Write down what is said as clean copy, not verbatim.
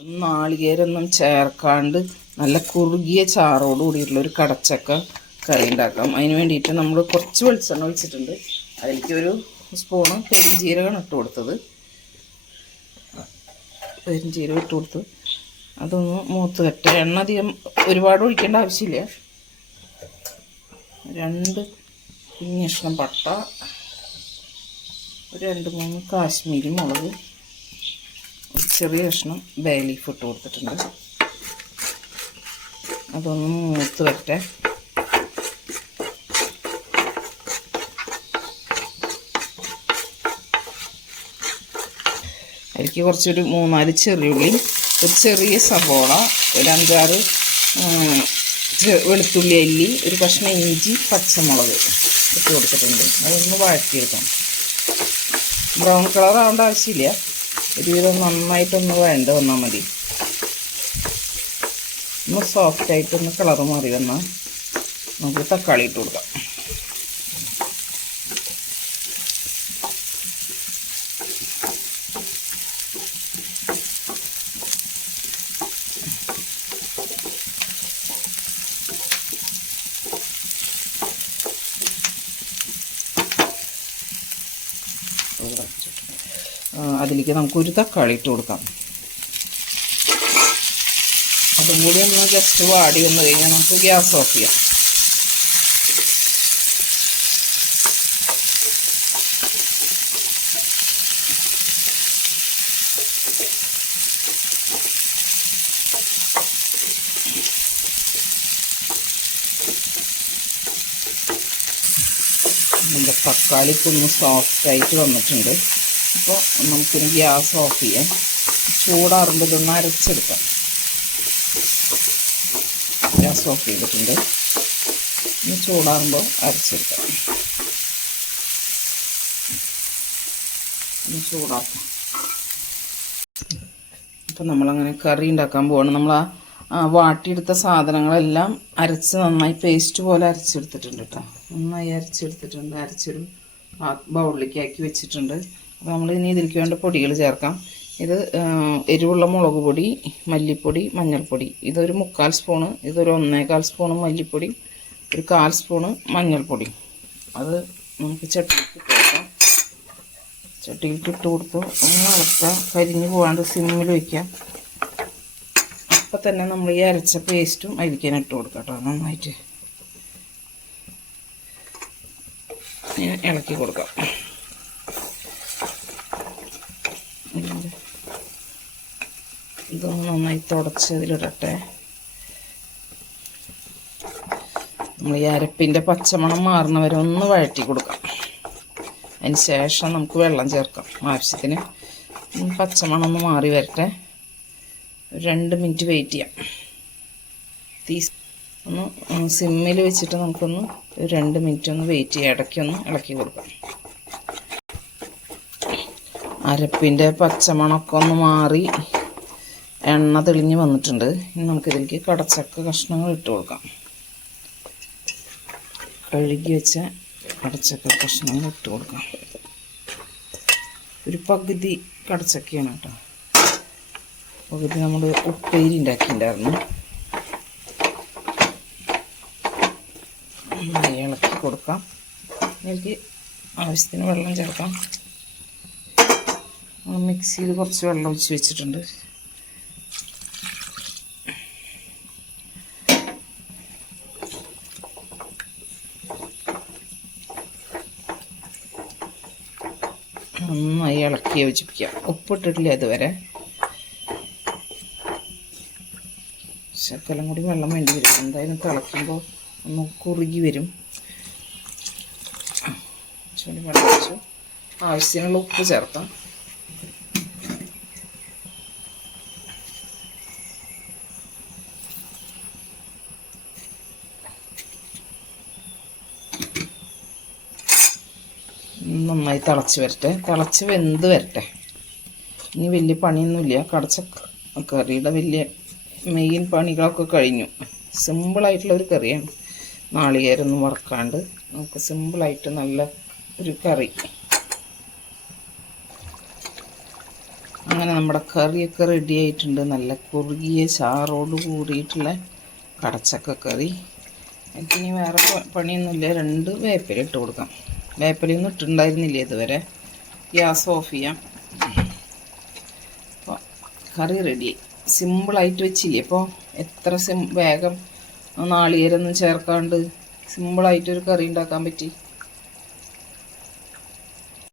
നാളികേരൊന്നും ചേർക്കാണ്ട് നല്ല കുറുകിയ ചാറോട് കൂടിയിട്ടുള്ളൊരു കടച്ചക്ക കറി ഉണ്ടാക്കാം. അതിന് വേണ്ടിയിട്ട് നമ്മൾ കുറച്ച് വെളിച്ചെണ്ണ ഒഴിച്ചിട്ടുണ്ട്. അതിലേക്ക് ഒരു സ്പൂണ് പെരുംജീരകമാണ് ഇട്ട് കൊടുത്തത്. പെരുംജീരകം ഇട്ട് കൊടുത്ത് അതൊന്ന് മൂത്ത് വരട്ടെ. എണ്ണ അധികം ഒരുപാട് ഒഴിക്കേണ്ട ആവശ്യമില്ല. 2 കുഞ്ഞഷ്ണം പട്ട, ഒരു 2-3 കാശ്മീരി മുളക്, ഒരു ചെറിയ കഷ്ണം ബേ ലീഫ് ഇട്ട് കൊടുത്തിട്ടുണ്ട്. അതൊന്ന് മൂത്ത് വരട്ടെ. അതിലേക്ക് കുറച്ചൊരു 3-4 ചെറിയുള്ളി, ഒരു ചെറിയ സവോള, ഒരു 5-6 വെളുത്തുള്ളി അല്ലി, ഒരു കഷ്ണം ഇഞ്ചി, പച്ചമുളക് ഇട്ട് കൊടുത്തിട്ടുണ്ട്. അതൊന്ന് വഴറ്റിയെടുക്കാം. ബ്രൗൺ കളർ ആവേണ്ട ആവശ്യമില്ല. ഒരുവിധം നന്നായിട്ടൊന്ന് വേണ്ട വന്നാൽ മതി. ഒന്ന് സോഫ്റ്റായിട്ടൊന്ന് കളർ മാറി വന്നാൽ നമുക്ക് തക്കാളി ഇട്ട് കൊടുക്കാം. അതിലേക്ക് നമുക്കൊരു തക്കാളി ഇട്ട് കൊടുക്കാം. അതും കൂടി ഒന്ന് ജസ്റ്റ് വാടി വന്നു കഴിഞ്ഞാൽ നമുക്ക് ഗ്യാസ് ഓഫ് ചെയ്യാം. നമ്മുടെ തക്കാളിക്ക് ഒന്ന് സോഫ്റ്റായിട്ട് വന്നിട്ടുണ്ട്. അപ്പോൾ നമുക്കിനി ഗ്യാസ് ഓഫ് ചെയ്യാം. ചൂടാറുമ്പോൾ ഇതൊന്ന് അരച്ചെടുക്കാം. ഗ്യാസ് ഓഫ് ചെയ്തിട്ടുണ്ട്. ഇനി ചൂടാറുമ്പോൾ അരച്ചെടുക്കാം. ഇനി ചൂടാക്കാം. അപ്പം നമ്മളങ്ങനെ കറി ഉണ്ടാക്കാൻ പോവാണ്. നമ്മൾ ആ വാട്ടിയെടുത്ത സാധനങ്ങളെല്ലാം അരച്ച് നന്നായി പേസ്റ്റ് പോലെ അരച്ചെടുത്തിട്ടുണ്ട് കേട്ടോ. നന്നായി അരച്ചെടുത്തിട്ടുണ്ട്. അരച്ചൊരു ബൗളിലേക്ക് ആക്കി വെച്ചിട്ടുണ്ട്. അപ്പോൾ നമ്മൾ ഇനി ഇതിലേക്ക് വേണ്ട പൊടികൾ ചേർക്കാം. ഇത് എരിവുള്ള മുളക് പൊടി, മല്ലിപ്പൊടി, മഞ്ഞൾപ്പൊടി. ഇതൊരു 3/4 സ്പൂണ്, ഇതൊരു 1/4 സ്പൂണ് മല്ലിപ്പൊടി, ഒരു 1/4 സ്പൂണ് മഞ്ഞൾപ്പൊടി. അത് നമുക്ക് ചട്ടിയിലേക്ക് ഇട്ട് കൊടുക്കാം. ചട്ടിയിലേക്ക് ഇട്ട് കൊടുത്ത് ഒന്ന് ഇളക്കാം. കരിഞ്ഞ് പോകാണ്ട് സിമ്മിൽ വയ്ക്കാം. അപ്പം തന്നെ നമ്മൾ ഈ അരച്ച പേസ്റ്റും അതിലേക്ക് ഇട്ട് കൊടുക്കാം കേട്ടോ. നന്നായിട്ട് ഇളക്കി കൊടുക്കാം. ഇതൊന്ന് നന്നായി തുടച്ച് അതിലിടട്ടെ. നമ്മൾ ഈ അരപ്പിൻ്റെ പച്ചമണം മാറുന്ന വരെ ഒന്ന് വഴറ്റി കൊടുക്കാം. അതിന് ശേഷം നമുക്ക് വെള്ളം ചേർക്കാം. ആവശ്യത്തിന് പച്ചമണം ഒന്ന് മാറി വരട്ടെ. 2 മിനിറ്റ് വെയിറ്റ് ചെയ്യാം. തീ ഒന്ന് സിമ്മിൽ വെച്ചിട്ട് നമുക്കൊന്ന് 2 മിനിറ്റ് ഒന്ന് വെയിറ്റ് ചെയ്യാം. ഇടയ്ക്കൊന്ന് ഇളക്കി കൊടുക്കാം. അരപ്പിൻ്റെ പച്ചമണമൊക്കെ ഒന്ന് മാറി എണ്ണ തെളിഞ്ഞ് വന്നിട്ടുണ്ട്. ഇനി നമുക്കിതിലേക്ക് കടച്ചക്ക കഷ്ണങ്ങൾ ഇട്ട് കൊടുക്കാം. കഴുകി വെച്ച കടച്ചക്ക കഷ്ണങ്ങൾ ഇട്ട് കൊടുക്കാം. ഒരു പകുതി കടച്ചക്കയാണ് കേട്ടോ. പകുതി നമ്മൾ ഉപ്പേരി ഉണ്ടാക്കിയിട്ടുണ്ടായിരുന്നു. ഇളക്കി കൊടുക്കാം. ഇതിലേക്ക് ആവശ്യത്തിന് വെള്ളം ചേർക്കാം. മിക്സിയിൽ കുറച്ച് വെള്ളം ഒഴിച്ച് വെച്ചിട്ടുണ്ട്. നന്നായി ഇളക്കി യോജിപ്പിക്കാം. ഉപ്പിട്ടിട്ടില്ല ഇതുവരെ. ശകലം കൂടി വെള്ളം വേണ്ടി വരും. എന്തായാലും തിളയ്ക്കുമ്പോൾ ഒന്ന് കുറുകി വരും. ചൂടി വെള്ളം വെച്ചു. ആവശ്യത്തിനുള്ള ഉപ്പ് ചേർക്കാം. നന്നായി തിളച്ച് വരട്ടെ. തിളച്ച് വെന്ത് വരട്ടെ. ഇനി വലിയ പണിയൊന്നുമില്ല. കറിയുടെ വലിയ മെയിൻ പണികളൊക്കെ കഴിഞ്ഞു. സിമ്പിളായിട്ടുള്ളൊരു കറിയാണ്. നാളികേരൊന്നും വറക്കാണ്ട് നമുക്ക് സിമ്പിളായിട്ട് നല്ല ഒരു കറി. അങ്ങനെ നമ്മുടെ കറിയൊക്കെ റെഡി ആയിട്ടുണ്ട്. നല്ല കുറുകിയ ചാറോട് കൂടിയിട്ടുള്ള കടച്ചക്ക കറി. എനിക്കിനി വേറെ പണിയൊന്നുമില്ല. 2 വേപ്പില ഇട്ട് കൊടുക്കാം. വേപ്പിലയൊന്നും ഇട്ടുണ്ടായിരുന്നില്ല ഇതുവരെ. ഗ്യാസ് ഓഫ് ചെയ്യാം. അപ്പോൾ കറി റെഡി. സിമ്പിളായിട്ട് വെച്ചില്ലേ. അപ്പോൾ എത്ര വേഗം നാളികേരൊന്നും ചേർക്കാണ്ട് സിമ്പിളായിട്ടൊരു കറി ഉണ്ടാക്കാൻ പറ്റി.